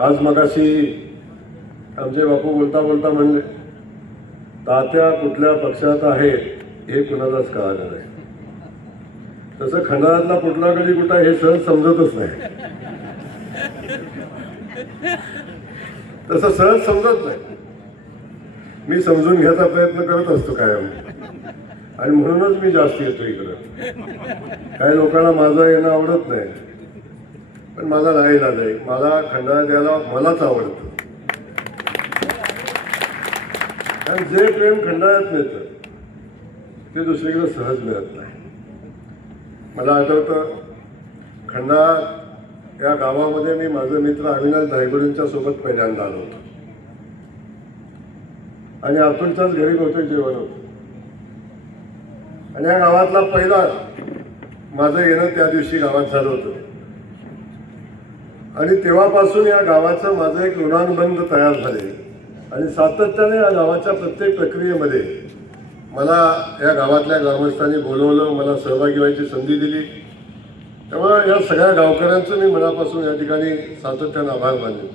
आज मगाशी आमचे बापू बोलता बोलता म्हणले, तात्या कुठल्या पक्षात आहे हे कुणालाच कळालं नाही. तसं खंडाळ्यातला कुठला गडी कुठा हे सहज समजतच नाही. तसं सहज समजत नाही. मी समजून घ्यायचा प्रयत्न करत असतो कायम, आणि म्हणूनच मी जास्त येतो इकडं. काही लोकांना माझं येणं आवडत नाही, पण माझा नाही झालंय. मला खंडाळ्यात यायला मलाच आवडतं. कारण जे प्रेम खंडाळ्यात मिळतं ते दुसरीकडे सहज मिळत नाही. मला आठवतं, खंडाळा या गावामध्ये मी माझे मित्र अविनाश धायगुडेंच्या सोबत पहिल्यांदा आलो होतो, आणि अतुलच्याच घरी बहुतेक जेवण होतं. आणि या गावातला पहिला माझं येणं त्या दिवशी गावात झालं होतं, आणि तेव्हापासून या गावाचं माझं एक ऋणानुबंध तयार झाले. आणि सातत्याने या गावाच्या प्रत्येक प्रक्रियेमध्ये मला या गावातल्या ग्रामस्थांनी बोलवलं, मला सहभागी व्हायची संधी दिली. त्यामुळे या सगळ्या गावकऱ्यांचं मी मनापासून या ठिकाणी सातत्याने आभार मानले.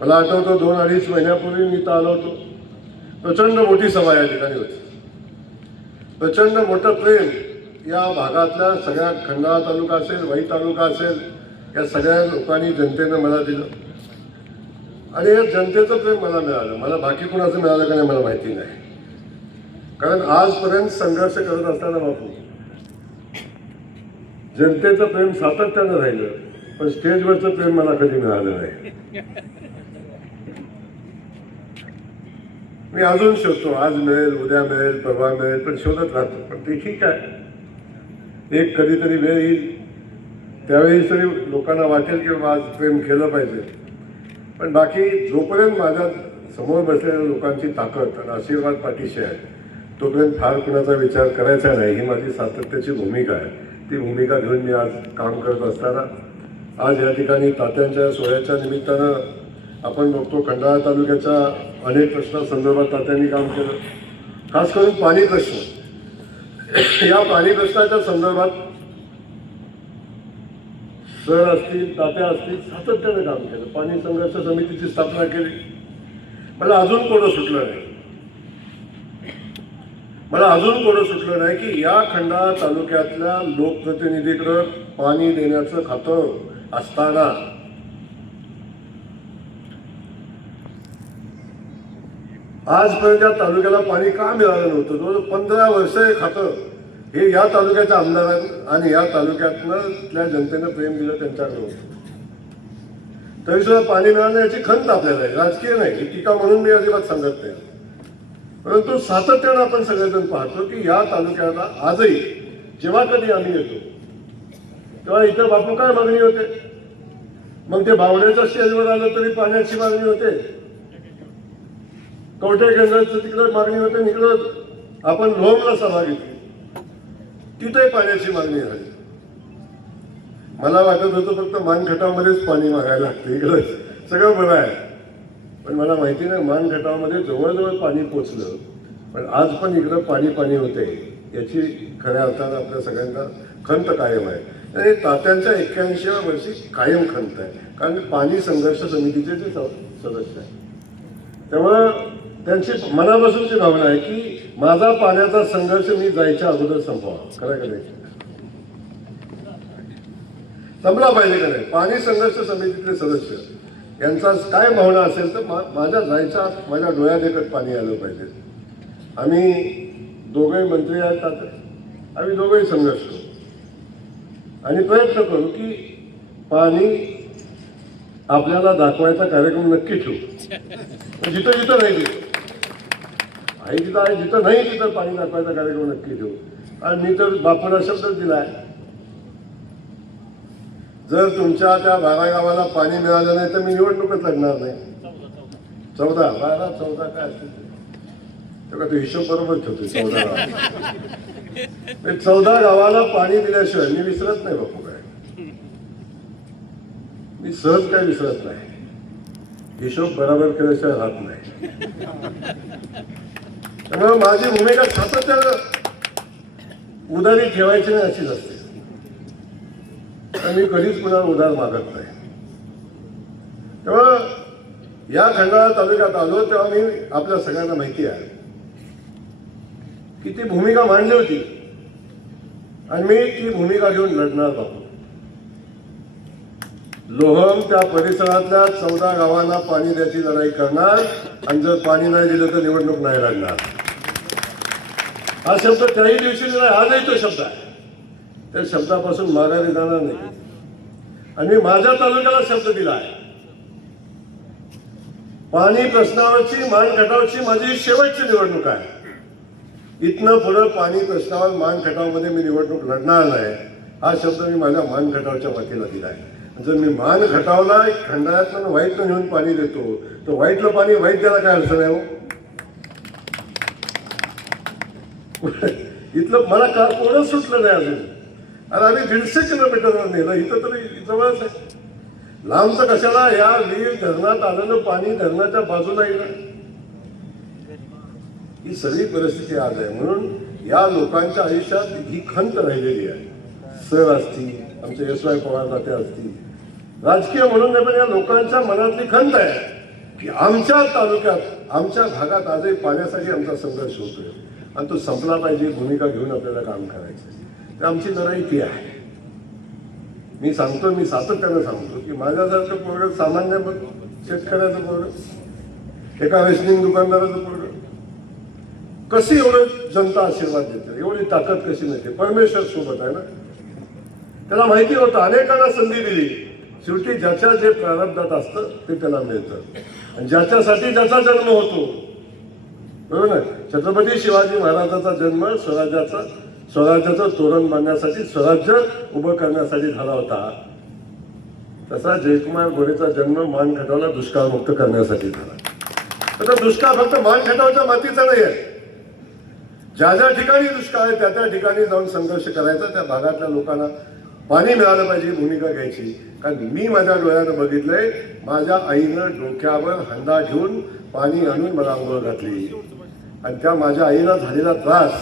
मला आठवतं 2-2.5 महिन्यापूर्वी मी इथं आलो होतो. प्रचंड मोठी सभा या ठिकाणी होती. प्रचंड मोठं प्रेम या भागातल्या सगळ्या खंडाळा तालुका असेल, वाई तालुका असेल, या सगळ्या लोकांनी जनतेनं मला दिलं. आणि या जनतेचं प्रेम मला मिळालं. मला बाकी कोणाचं मिळालं का नाही मला माहिती नाही, कारण आजपर्यंत संघर्ष करत असताना बापू जनतेचं प्रेम सातत्यानं राहिलं, पण स्टेजवरचं प्रेम मला कधी मिळालं नाही. मी अजून शोधतो, आज मिळेल, उद्या मिळेल, परवा मिळेल, पण शोधत राहतो. पण ते ठीक आहे, एक कधीतरी वेळ येईल, त्यावेळी तरी लोकांना वाटेल की आज प्रेम केलं पाहिजे. पण बाकी जोपर्यंत माझ्या समोर बसलेल्या लोकांची ताकद आणि आशीर्वाद पाठीशी आहे, तोपर्यंत फार कुणाचा विचार करायचा नाही. ही माझी सातत्याची भूमिका आहे. ती भूमिका घेऊन मी आज काम करत असताना आज या ठिकाणी तात्यांच्या सोहळ्याच्या निमित्तानं आपण बघतो, खंडाळा तालुक्याच्या अनेक प्रश्नासंदर्भात तात्यांनी काम केलं. खास करून पाणी प्रश्न, या पाणी प्रश्नाच्या संदर्भात सर असतील, तात्या असतील, सातत्याने काम केलं. पाणी संघर्ष समितीची स्थापना केली. मला अजून कोणं सुटलं नाही. मला अजून कोणं सुटलं नाही की या खंडाळा तालुक्यातल्या लोकप्रतिनिधीकडे पाणी देण्याचं खातं असताना आजपर्यंत या तालुक्याला पाणी का मिळालं नव्हतं. जवळ 15 वर्ष हे खातं हे या तालुक्याच्या आमदारांनी आणि या तालुक्यातनं तिथल्या जनतेनं प्रेम दिलं त्यांच्याकडे होतं. तरी सुद्धा पाणी मिळालं याची खंत आपल्याला आहे, राजकीय नाही. ही टीका म्हणून मी अजिबात सांगत नाही. परंतु सातत्यानं आपण सगळेजण पाहतो की या तालुक्याला आजही जेव्हा कधी आम्ही येतो तेव्हा इतर बापू काय मागणी होते. मग ते बावड्याच्या स्टेजवर आलं तरी पाण्याची मागणी होते, कवठे केंद्राचं तिकडे मागणी होते, निकडं आपण लोहमला सभा घेतली तिथे पाण्याची मागणी झाली. मला वाटत होतं फक्त मानखटावमध्येच पाणी मागायला लागतं, इकडं सगळं बरं आहे. पण मला माहिती नाही, मानखटावमध्ये जवळजवळ पाणी पोचलं, पण आज पण इकडं पाणी पाणी होते याची खऱ्या अर्थानं आपल्या सगळ्यांना खंत कायम आहे. आणि तात्यांच्या 81व्या वर्षी कायम खंत आहे, कारण पाणी संघर्ष समितीचे ते सदस्य आहे. त्यामुळं त्यांची मनापासूनची भावना आहे की माझा पाण्याचा संघर्ष मी जायच्या अगोदर संपवा. खरं का नाही, संपला पाहिजे का नाही. पाणी संघर्ष समितीतले सदस्य यांचा काय भावना असेल तर माझ्या जायच्या माझ्या डोळ्यात एकच पाणी आलं पाहिजे. आम्ही दोघेही मंत्री आहेत, आम्ही दोघेही संघर्ष करू आणि प्रयत्न करू की पाणी आपल्याला दाखवायचा कार्यक्रम नक्की ठेवू. जिथं जिथं नाही तिथं आहे, तिथं आहे, जिथं नाही तिथं पाणी दाखवायचा कार्यक्रम नक्की ठेवू. आणि मी तर बापूला शब्द दिलाय, जर तुमच्या त्या 12 गावाला पाणी मिळालं नाही तर मी निवडणूकच लढणार नाही. 14, 12, 14 काय असतील तेव्हा तो हिशोब बरोबर ठेवतो. 14 गाव, 14 गावाला पाणी दिल्याशिवाय मी विसरत नाही बापू. काय मी सहज काय विसरत नाही, हिशोब बरोबर केल्याशिवाय राहत नाही. त्यामुळे माझी भूमिका सातत्यानं उदारी ठेवायची नाही अशीच असते. मी कधीच कुणाला उधार मागत नाही. तेव्हा या खंडाळा तालुक्यात आलो तेव्हा मी आपल्या सगळ्यांना माहिती आहे की ती भूमिका मांडली होती आणि मी ती भूमिका घेऊन लढणार बापू. लोहम त्या परिसरातल्या 14 गावांना पाणी द्यायची लढाई करणार आणि जर पाणी नाही दिलं तर निवडणूक नाही लढणार. हा शब्द त्याही दिवशी दिला, आजही तो शब्द आहे. त्या शब्दापासून माघारी जाणार नाही. आणि मी माझ्या तालुक्याला शब्द दिला आहे, पाणी प्रश्नावरची मान खटावची माझी शेवटची निवडणूक आहे. इथनं पुढे पाणी प्रश्नावर मान खटावमध्ये मी निवडणूक लढणार नाही, हा शब्द मी माझ्या मान खटावच्या वतीला दिला आहे. जर मी मान खटावला खंडाळ्यातून वाईटनं नेऊन पाणी देतो तर वाईटलं पाणी वाईट द्यायला काय अडचण आहे हो? इथलं मला का कोणच सुटलं नाही अजून. आणि आम्ही 150 किलोमीटरवर नेलं, इथं तरी जवळच आहे. लांबचं कशाला, या वीर धरणात आलेलं पाणी धरणाच्या बाजूला येईल. ही सगळी परिस्थिती आज आहे. म्हणून या लोकांच्या आयुष्यात ही खंत राहिलेली आहे. सर असतील, आमचे एस.वाय. पवार ताते असतील, राजकीय म्हणून नाही पण या लोकांच्या मनातली खंत आहे की आमच्या तालुक्यात आमच्या भागात आजही पाण्यासाठी आमचा संघर्ष होतोय आणि तो संपला पाहिजे. भूमिका घेऊन आपल्याला काम करायचं. तर आमची लढाई ती आहे. मी सांगतो, मी सातत्यानं सांगतो की माझ्यासारखं पोरग, सामान्य शेतकऱ्याचं पोरग, एका रेशनिंग दुकानदाराचं पोरग, कशी एवढं जनता आशीर्वाद देते, एवढी ताकद कशी मिळते? परमेश्वर सोबत आहे ना. त्याला माहिती होतं, अनेकांना संधी दिली, शेवटी ज्याच्या जे प्रारब्धात असतं ते त्याला मिळतं. आणि ज्याच्यासाठी ज्याचा जन्म होतो, बरोबर ना. छत्रपती शिवाजी महाराजांचा जन्म स्वराज्याचं तोरण बांधण्यासाठी, स्वराज्य उभं करण्यासाठी झाला होता. तसा जयकुमार गोरेचा जन्म मान खटावला दुष्काळमुक्त करण्यासाठी झाला. आता दुष्काळ फक्त मान खटावच्या मातीचा नाही आहे. ज्या ज्या ठिकाणी दुष्काळ आहे त्या त्या ठिकाणी जाऊन संघर्ष करायचा, त्या भागातल्या लोकांना पाणी मिळालं पाहिजे, भूमिका घ्यायची. कारण मी माझ्या डोळ्यानं बघितलंय, माझ्या आईनं डोक्यावर हंडा घेऊन पाणी आणून मला आंघोळ घातली आणि त्या माझ्या आईला झालेला त्रास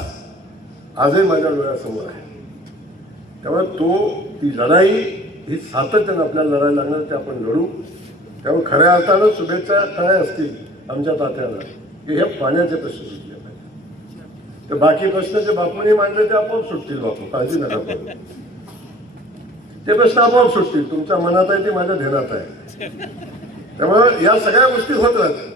आजही माझ्या डोळ्यासमोर आहे. त्यामुळे ती लढाई ही सातत्यानं आपल्याला लढायला लागणार, ते आपण लढू. त्यामुळे खऱ्या अर्थानं शुभेच्छा काय असतील आमच्या तात्याला की हे पाण्याचे प्रश्न सुटले पाहिजे. तर बाकी प्रश्न जे बापूने मांडले ते आपोआप सुटतील. बापू काळजी नका करू, ते प्रश्न आपोआप सुटतील. तुमच्या मनात आहे ते माझ्या ध्यानात आहे. त्यामुळे या सगळ्या गोष्टी होत राहतात.